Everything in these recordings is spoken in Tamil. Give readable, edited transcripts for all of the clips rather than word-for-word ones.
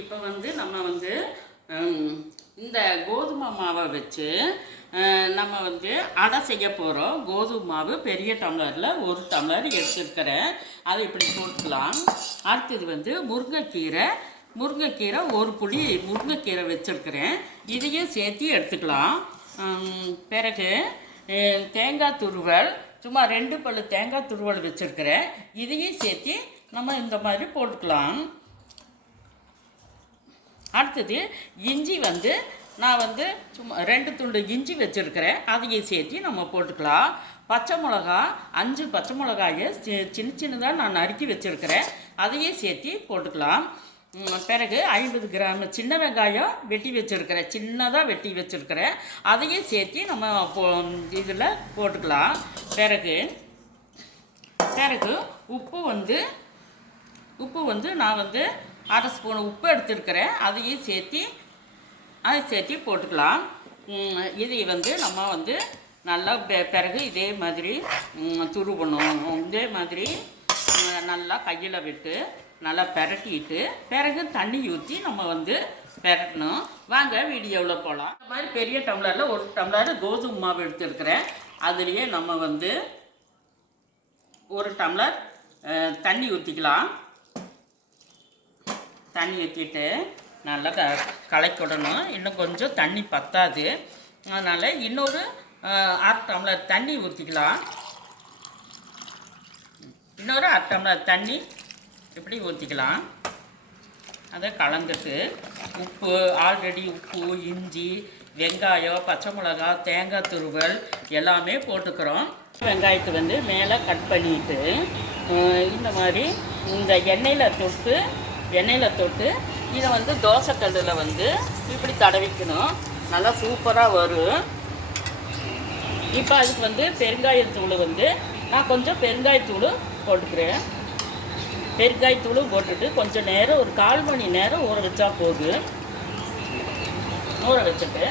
இப்போ வந்து நம்ம வந்து இந்த கோதுமை மாவை வச்சு நம்ம வந்து அடை செய்ய போகிறோம். கோதுமை மாவு பெரிய டம்ளரில் 1 டம்ளர் எடுத்துருக்கிறேன். அதை இப்படி போட்டுக்கலாம். அடுத்தது வந்து முருங்கைக்கீரை 1 புடி முருங்கைக்கீரை வச்சுருக்கிறேன். இதையும் சேர்த்து எடுத்துக்கலாம். பிறகு தேங்காய் துருவல் சும்மா 2 பல்லு தேங்காய் துருவல் வச்சுருக்கிறேன். இதையும் சேர்த்து நம்ம இந்த மாதிரி போட்டுக்கலாம். அடுத்தது இஞ்சி வந்து நான் வந்து சும்மா 2 துண்டு இஞ்சி வச்சுருக்கிறேன். அதையும் சேர்த்து நம்ம போட்டுக்கலாம். பச்சை மிளகா 5 பச்சை மிளகாயை சின்னதாக நான் நறுக்கி வச்சுருக்கிறேன். அதையும் சேர்த்து போட்டுக்கலாம். பிறகு 50 கிராம் சின்ன வெங்காயம் வெட்டி வச்சுருக்கிறேன், சின்னதாக வெட்டி வச்சுருக்கிறேன். அதையும் சேர்த்து நம்ம இதில் போட்டுக்கலாம். பிறகு உப்பு வந்து நான் வந்து 1/2 ஸ்பூன் உப்பு எடுத்துருக்கிறேன். அதையும் சேர்த்து போட்டுக்கலாம். இதை வந்து நம்ம வந்து நல்லா பிறகு இதே மாதிரி துருவணும். இதே மாதிரி நல்லா கையில் விட்டு நல்லா பெரட்டிட்டு பிறகு தண்ணி ஊற்றி நம்ம வந்து பெரட்டணும். வாங்க வீடியோவில் போகலாம். இந்த மாதிரி பெரிய டம்ளரில் 1 டம்ளர் கோதுமை மாவு எடுத்துருக்கிறேன். அதுலேயே நம்ம வந்து 1 டம்ளர் தண்ணி ஊற்றிக்கலாம். தண்ணி ஊற்றிட்டு நல்லா கலக்கிடணும். இன்னும் கொஞ்சம் தண்ணி பத்தாது, அதனால் இன்னொரு 1/2 டம்ளர் தண்ணி ஊற்றிக்கலாம். இன்னொரு 1/2 டம்ளர் தண்ணி இப்படி ஊற்றிக்கலாம். அதை கலந்துட்டு உப்பு ஆல்ரெடி உப்பு, இஞ்சி, வெங்காயம், பச்சை மிளகா, தேங்காய் துருவல் எல்லாமே போட்டுக்கிறோம். வெங்காயத்தை வந்து மேலே கட் பண்ணிவிட்டு இந்த மாதிரி இந்த எண்ணெயில் தொட்டு இதை வந்து தோசைக்கல்லில் வந்து இப்படி தடவிக்கணும். நல்லா சூப்பராக வரும். இப்போ அதுக்கு வந்து பெருங்காயத்தூள் வந்து நான் கொஞ்சம் பெருங்காயத்தூள் போட்டுக்கிறேன். பெருங்காயத்தூளும் போட்டுட்டு கொஞ்சம் நேரம் ஒரு 1/4 மணி நேரம் ஊற வச்சா போதும். ஊற வச்சுட்டு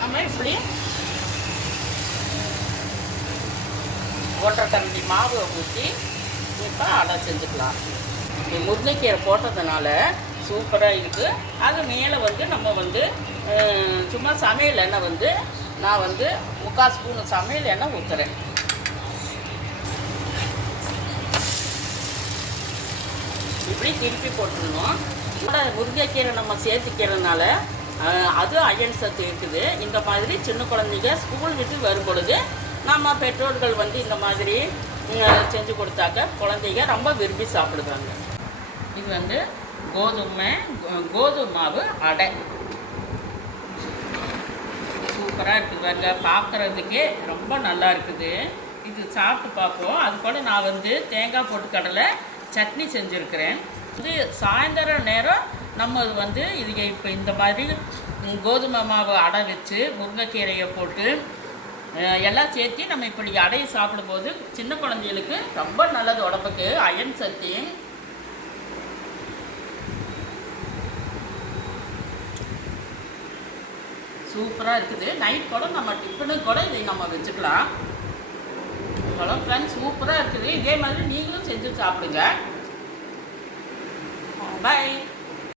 நம்ம இப்படி 1/2 டம்ளி மாவு ஊற்றி இப்போ அடை செஞ்சுக்கலாம். முருங்கைக்கீரை போட்டதுனால சூப்பராக இருக்குது. அது மேலே வந்து நம்ம வந்து சும்மா சமையல் எண்ணெய் வந்து நான் வந்து 3/4 ஸ்பூன் சமையல் எண்ணெய் ஊற்றுறேன். இப்படி திருப்பி போட்டுடணும். முருங்கைக்கீரை நம்ம சேர்த்துக்கிறதுனால அது அயன் சத்து இருக்குது. இந்த மாதிரி சின்ன குழந்தைங்க ஸ்கூல் விட்டு வரும் பொழுது நம்ம பெற்றோர்கள் வந்து இந்த மாதிரி செஞ்சு கொடுத்தாக்க குழந்தைங்க ரொம்ப விரும்பி சாப்பிடுவாங்க. இது வந்து கோதுமை மாவு அடை சூப்பராக இருக்குது. பாருங்க, பார்க்குறதுக்கே ரொம்ப நல்லா இருக்குது. இது சாப்பிட்டு பார்ப்போம். அது கூட நான் வந்து தேங்காய் பொட்டுக்கடலை சட்னி செஞ்சுருக்கிறேன். இது சாயந்தரம் நேரம் நம்ம வந்து இது இப்போ இந்த மாதிரி கோதுமை மாவு அடை வச்சு முருங்கைக்கீரையை போட்டு எல்லாம் சேர்த்து நம்ம இப்படி அடையை சாப்பிடும்போது சின்ன குழந்தைகளுக்கு ரொம்ப நல்லது, உடம்புக்கு அயன் சக்தி. சூப்பராக இருக்குது. நைட் கூட நம்ம டிஃபனுக்கு கூட இதை நம்ம வச்சுக்கலாம். ஹலோ ஃப்ரெண்ட்ஸ், சூப்பராக இருக்குது. இதே மாதிரி நீங்களும் செஞ்சு சாப்பிடுங்க. பாய்.